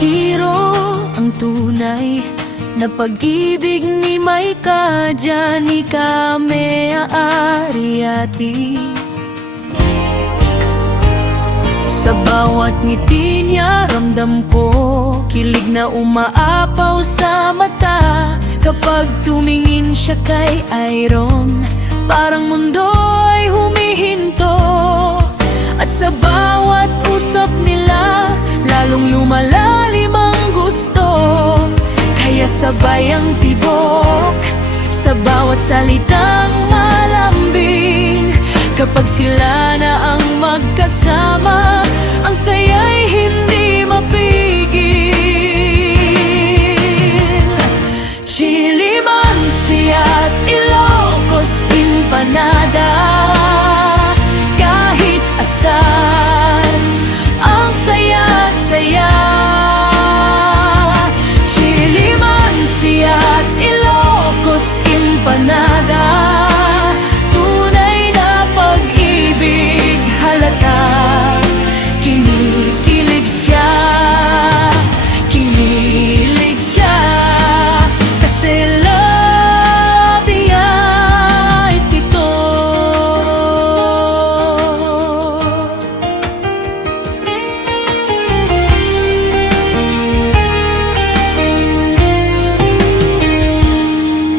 hero ang tunay na pag-ibig ni Maika dyan ni kami aariati. Sa bawat ngiti niya ramdam ko kilig na umaapaw sa mata. Kapag tumingin siya kay Iron, parang mundo'y humihinto. At sa bawat usap nila, lalong lumalalim ang gusto. Kaya sabay ang tibok sa bawat salitang malambing. Kapag sila na ang magkasama, ang saya'y hindi mapigil. Chilimansi at Ilocos Empanada, kahit asan, ang saya-saya. Chilimansi at Ilocos Empanada, tunay na pag-ibig halata. Kinikilig siya, kinilig siya, kasi love niya ito.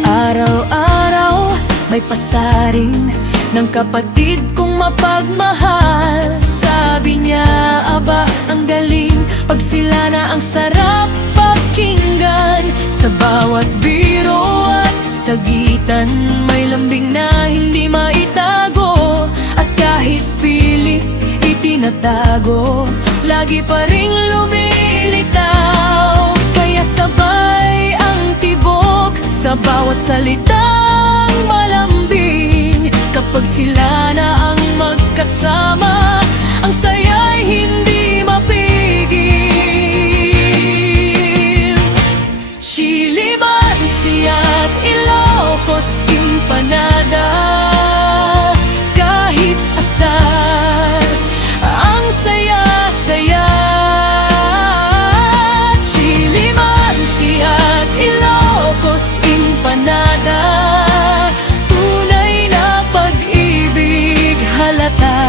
Araw-araw may pasaring ng kapatid kong mapagmahal. Sabi niya, aba, ang galing pag sila na ang sarap pakinggan. Sa bawat biro at sagitan, may lambing na hindi maitago. At kahit pilit itinatago, lagi pa ring lumilitaw. Kaya sabay ang tibok sa bawat salitang malambing. Kapag sila na ang magkasama, ang saya'y hindi mapigil. Chilimansi at Ilocos Empanada, kahit asan, ang saya-saya. Chilimansi at Ilocos Empanada, tunay na pag-ibig halata.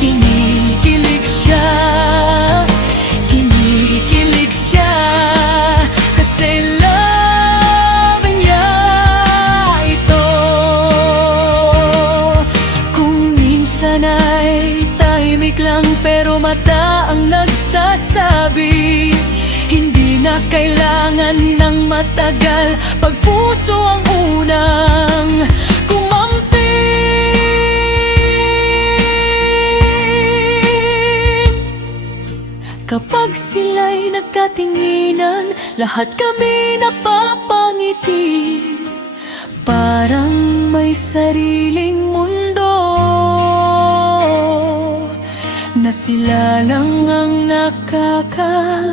Kinikilig siya, kinikilig siya, kasi love niya ito. Kung minsan ay tahimik lang pero mata ang nagsasabi, hindi na kailangan ng matagal pag puso ang unang kumampi. Kapag sila'y nagkatinginan, lahat kami napapangiti. Parang may sariling mundo na sila lang ang nakakaalam.